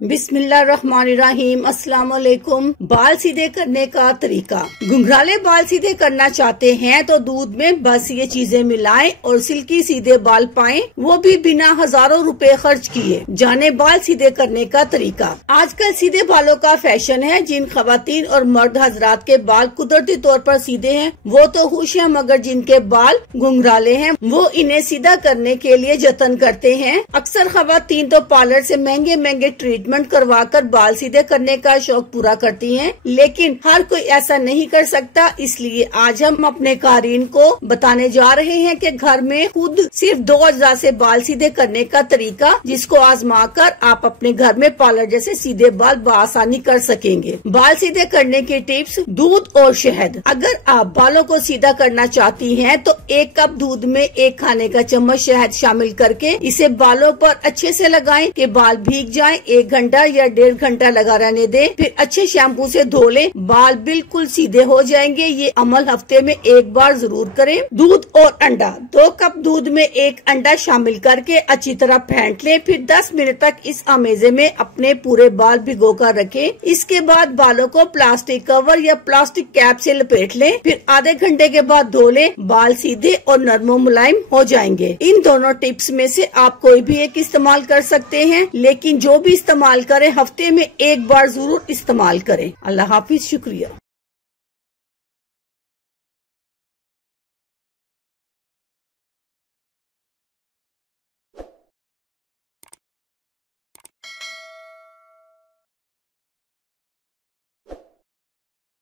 बिस्मिल्लाहिर्रहमानिर्रहीम। अस्सलाम वालेकुम। बाल सीधे करने का तरीका। घुंघराले बाल सीधे करना चाहते हैं तो दूध में बस ये चीजें मिलाएं और सिल्की सीधे बाल पाएं, वो भी बिना हजारों रुपए खर्च किए। जाने बाल सीधे करने का तरीका। आजकल सीधे बालों का फैशन है। जिन खवातीन और मर्द हजरात के बाल कुदरती तौर पर सीधे हैं वो तो खुश हैं, मगर जिनके बाल घुंघराले हैं वो इन्हें सीधा करने के लिए जतन करते हैं। अक्सर खवातीन तो पार्लर से महंगे महंगे ट्रीटमेंट करवाकर बाल सीधे करने का शौक पूरा करती हैं, लेकिन हर कोई ऐसा नहीं कर सकता। इसलिए आज हम अपने कारीन को बताने जा रहे हैं कि घर में खुद सिर्फ 2 अज्जा से बाल सीधे करने का तरीका, जिसको आजमा कर आप अपने घर में पार्लर जैसे सीधे बाल बआसानी कर सकेंगे। बाल सीधे करने की टिप्स। दूध और शहद। अगर आप बालों को सीधा करना चाहती हैं तो 1 कप दूध में 1 खाने का चम्मच शहद शामिल करके इसे बालों पर अच्छे से लगाएं कि बाल भीग जाएं। 1 घंटा या 1.5 घंटा लगा रहने दें, फिर अच्छे शैम्पू से धो लें। बाल बिल्कुल सीधे हो जाएंगे। ये अमल हफ्ते में 1 बार जरूर करें। दूध और अंडा। 2 कप दूध में 1 अंडा शामिल करके अच्छी तरह फेंट लें, फिर 10 मिनट तक इस अमेजे में अपने पूरे बाल भिगो कर रखें। इसके बाद बालों को प्लास्टिक कवर या प्लास्टिक कैप से लपेट लें, फिर आधे घंटे के बाद धो लें। बाल सीधे और नरमो मुलायम हो जाएंगे। इन दोनों टिप्स में से आप कोई भी एक इस्तेमाल कर सकते हैं, लेकिन जो भी इस्तेमाल करें हफ्ते में 1 बार जरूर इस्तेमाल करें। अल्लाह हाफिज। शुक्रिया।